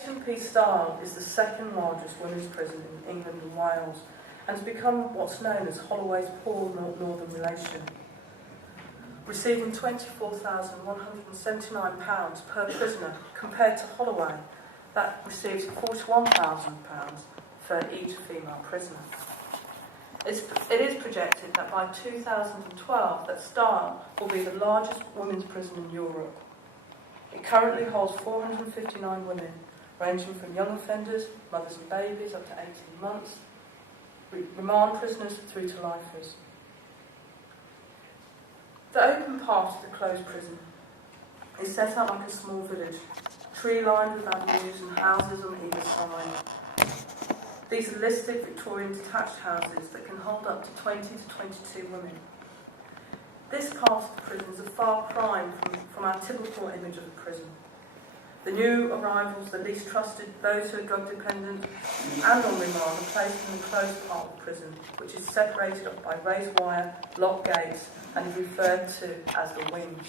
H&P Style is the second largest women's prison in England and Wales and has become what's known as Holloway's poor northern relation. Receiving £24,179 per prisoner compared to Holloway, that receives £41,000 for each female prisoner. It is projected that by 2012 that Style will be the largest women's prison in Europe. It currently holds 459 women, ranging from young offenders, mothers and babies up to 18 months, remand prisoners through to lifers. The open part of the closed prison is set out like a small village, tree-lined with avenues and houses on either side. These are listed Victorian detached houses that can hold up to 20 to 22 women. This part of the prison is a far cry from our typical image of a prison. The new arrivals, the least trusted, those who are drug dependent and on remand are placed in the closed part of the prison, which is separated off by raised wire, locked gates, and is referred to as the wings.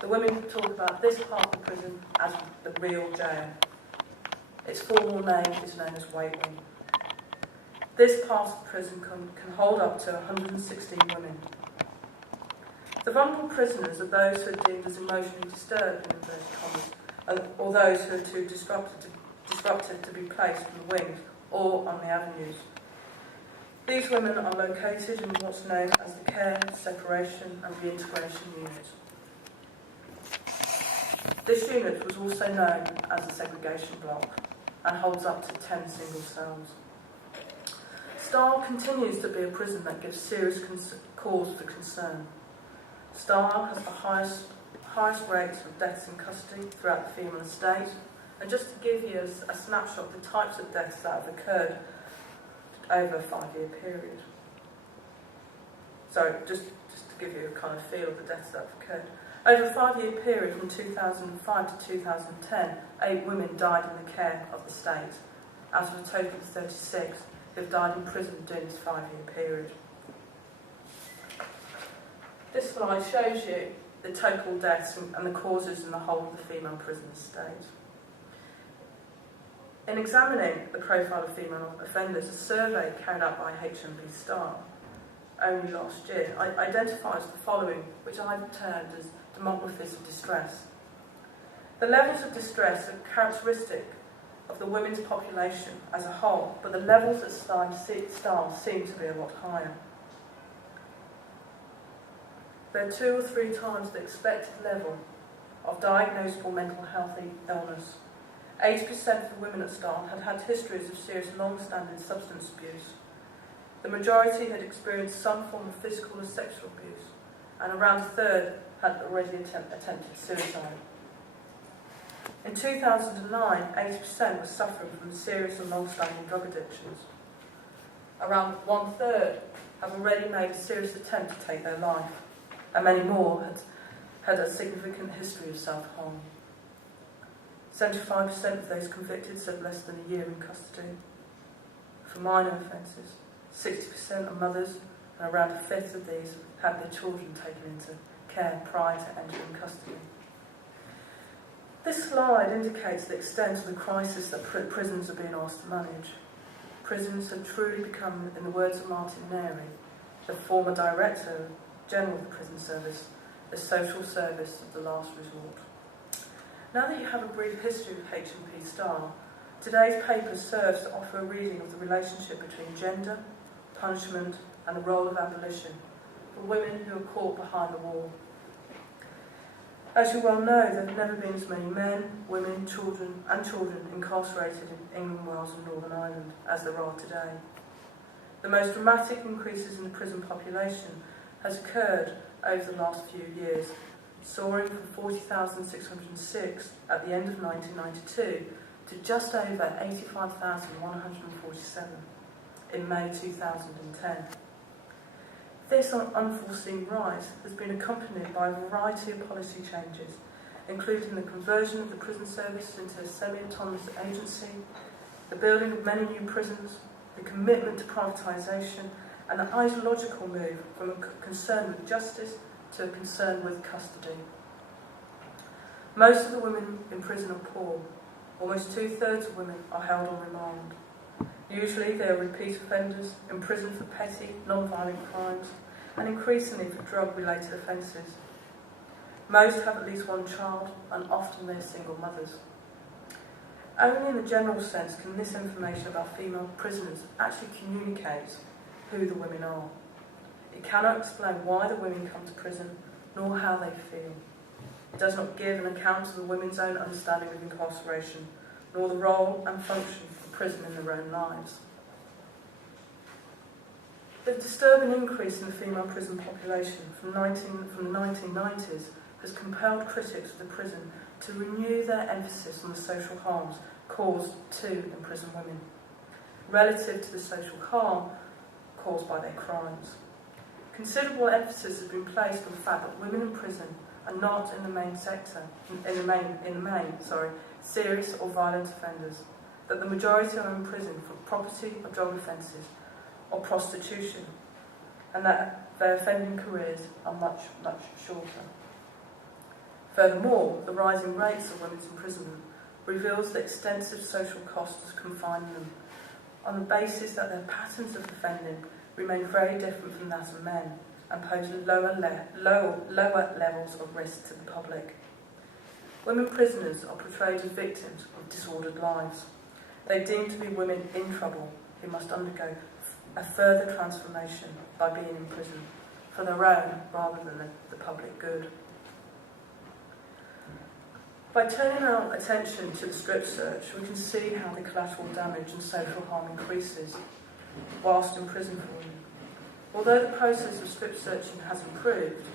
The women talk about this part of the prison as the real jail. Its formal name is known as Weight Wing. This part of the prison can hold up to 116 women. The vulnerable prisoners are those who are deemed as emotionally disturbed, in inverted commas, or those who are too disrupted to be placed in the wings or on the avenues. These women are located in what's known as the Care, Separation and Reintegration Unit. This unit was also known as the segregation block and holds up to 10 single cells. Style continues to be a prison that gives serious cause for concern. Style has the highest rates of deaths in custody throughout the female estate, and just to give you a snapshot of the types of deaths that have occurred over a 5-year period. So just to give you a kind of feel of the deaths that have occurred. Over a 5-year period from 2005 to 2010, 8 women died in the care of the state, out of a total of 36 who have died in prison during this 5-year period. This slide shows you the total deaths and the causes in the whole of the female prison estate. In examining the profile of female offenders, a survey carried out by H&P Style only last year identifies the following, which I've termed as demographies of distress. The levels of distress are characteristic of the women's population as a whole, but the levels at Style seem to be a lot higher. They're 2 or 3 times the expected level of diagnosable mental health illness. 80% of the women at Style had histories of serious long-standing substance abuse. The majority had experienced some form of physical or sexual abuse, and around a third had already attempted suicide. In 2009, 80% were suffering from serious and long-standing drug addictions. Around 1/3 have already made a serious attempt to take their life, and many more had a significant history of self-harm. 75% of those convicted served less than a year in custody. For minor offences, 60% are mothers, and around a fifth of these had their children taken into care prior to entering custody. This slide indicates the extent of the crisis that prisons are being asked to manage. Prisons have truly become, in the words of Martin Neri, the former Director General of the Prison Service, the social service of the last resort. Now that you have a brief history of H&P Style, today's paper serves to offer a reading of the relationship between gender, punishment and the role of abolition for women who are caught behind the wall. As you well know, there have never been as many men, women, children incarcerated in England, Wales and Northern Ireland as there are today. The most dramatic increases in the prison population has occurred over the last few years, soaring from 40,606 at the end of 1992 to just over 85,147 in May 2010. This unforeseen rise has been accompanied by a variety of policy changes, including the conversion of the prison service into a semi-autonomous agency, the building of many new prisons, the commitment to privatisation, and an ideological move from a concern with justice to a concern with custody. Most of the women in prison are poor, Almost 2/3 of women are held on remand. Usually they are repeat offenders, imprisoned for petty, non-violent crimes, and increasingly for drug-related offences. Most have at least one child, and often they are single mothers. Only in the general sense can this information about female prisoners actually communicate who the women are. It cannot explain why the women come to prison, nor how they feel. It does not give an account of the women's own understanding of incarceration, nor the role and function of prison in their own lives. The disturbing increase in the female prison population from the 1990s has compelled critics of the prison to renew their emphasis on the social harms caused to imprisoned women, relative to the social harm caused by their crimes. Considerable emphasis has been placed on the fact that women in prison are not in the main, serious or violent offenders, that the majority are in prison for property or drug offences or prostitution, and that their offending careers are much, much shorter. Furthermore, the rising rates of women's imprisonment reveals the extensive social costs of confining them, on the basis that their patterns of offending remain very different from that of men and pose lower levels of risk to the public. Women prisoners are portrayed as victims of disordered lives. They are deemed to be women in trouble who must undergo a further transformation by being in prison for their own rather than the public good. By turning our attention to the strip search, we can see how the collateral damage and social harm increases whilst in prison for women. Although the process of strip searching has improved,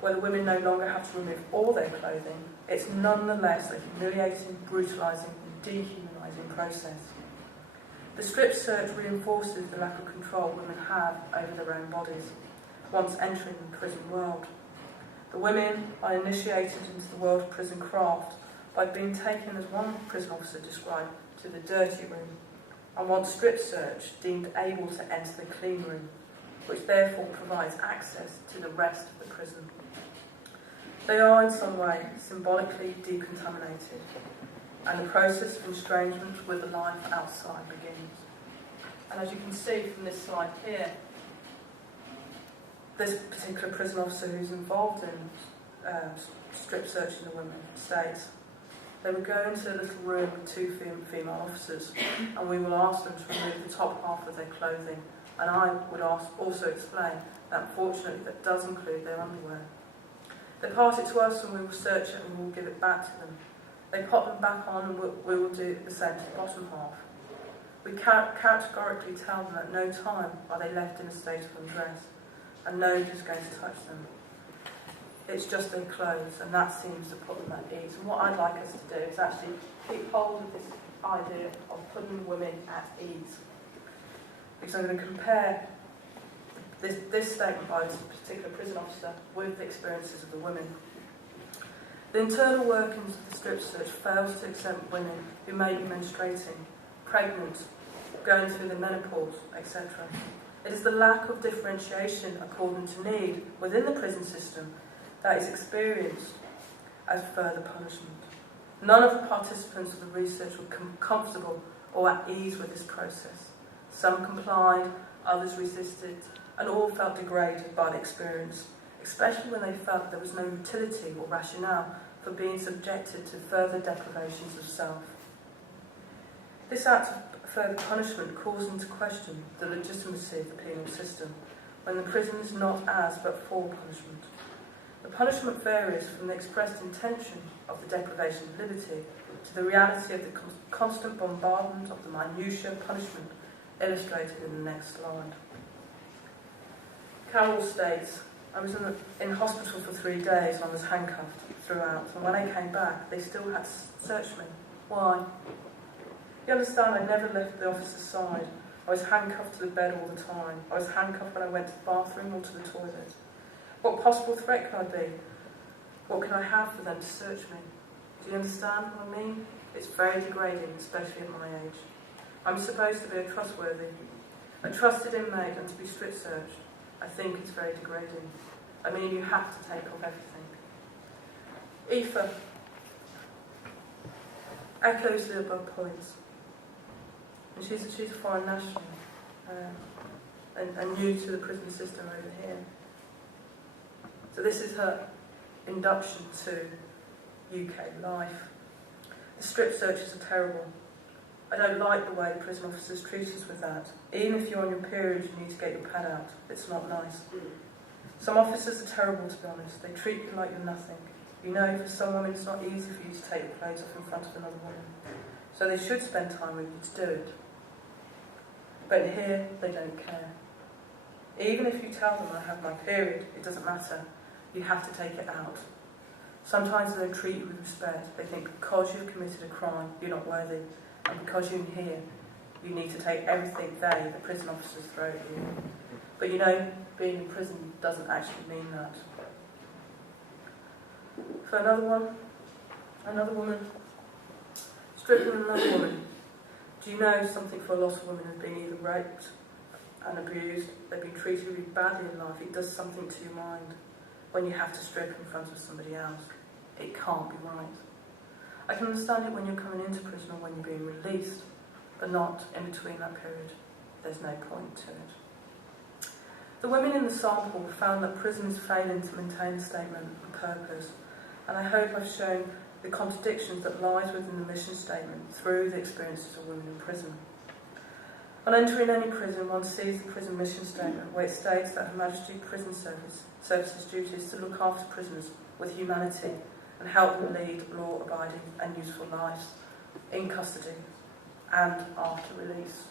where the women no longer have to remove all their clothing, it's nonetheless a humiliating, brutalising and dehumanising process. The strip search reinforces the lack of control women have over their own bodies once entering the prison world. The women are initiated into the world of prison craft by being taken, as one prison officer described, to the dirty room, and once strip search deemed able to enter the clean room, which therefore provides access to the rest of the prison. They are in some way symbolically decontaminated, and the process of estrangement with the life outside begins. And as you can see from this slide here, this particular prison officer who's involved in strip searching the women states they would go into a little room with two female officers, and we will ask them to remove the top half of their clothing, and I would also explain that unfortunately that does include their underwear. They pass it to us and we will search it and we will give it back to them. They pop them back on and we will do the same to the bottom half. We categorically tell them at no time are they left in a state of undress, and nobody's going to touch them. It's just their clothes, and that seems to put them at ease. And what I'd like us to do is actually keep hold of this idea of putting women at ease. Because I'm going to compare this statement by this particular prison officer with the experiences of the women. The internal workings of the strip search fails to exempt women who may be menstruating, pregnant, going through the menopause, etc. It is the lack of differentiation according to need within the prison system that is experienced as further punishment. None of the participants of the research were comfortable or at ease with this process. Some complied, others resisted, and all felt degraded by the experience, especially when they felt there was no utility or rationale for being subjected to further deprivations of self. This act of further punishment calls into question the legitimacy of the penal system when the prison is not as but for punishment. The punishment varies from the expressed intention of the deprivation of liberty to the reality of the constant bombardment of the minutiae of punishment illustrated in the next slide. Carol states, I was in hospital for 3 days and I was handcuffed throughout, and when I came back they still had to search me. Why? You understand, I never left the officer's side. I was handcuffed to the bed all the time. I was handcuffed when I went to the bathroom or to the toilet. What possible threat could I be? What can I have for them to search me? Do you understand what I mean? It's very degrading, especially at my age. I'm supposed to be a trusted inmate, and to be strip searched, I think it's very degrading. I mean, you have to take off everything. Aoife, echoes the above points. And she's a foreign national and new to the prison system over here. So this is her induction to UK life. The strip searches are terrible. I don't like the way prison officers treat us with that. Even if you're on your period, you need to get your pad out. It's not nice. Some officers are terrible, to be honest. They treat you like you're nothing. You know, for some women, it's not easy for you to take your clothes off in front of another woman. So they should spend time with you to do it. But here, they don't care. Even if you tell them, I have my period, it doesn't matter. You have to take it out. Sometimes they don't treat you with respect. They think because you've committed a crime, you're not worthy. And because you're here, you need to take everything the prison officers, throw at you. But you know, being in prison doesn't actually mean that. For another woman, stripping another woman. Do you know something for a lot of women has been either raped and abused, they've been treated really badly in life. It does something to your mind when you have to strip in front of somebody else. It can't be right. I can understand it when you're coming into prison or when you're being released, but not in between that period. There's no point to it. The women in the sample found that prison is failing to maintain a statement and purpose, and I hope I've shown the contradictions that lies within the mission statement through the experiences of women in prison. On entering any prison, one sees the prison mission statement where it states that Her Majesty Prison Service's duty is to look after prisoners with humanity and help them lead law-abiding and useful lives in custody and after release.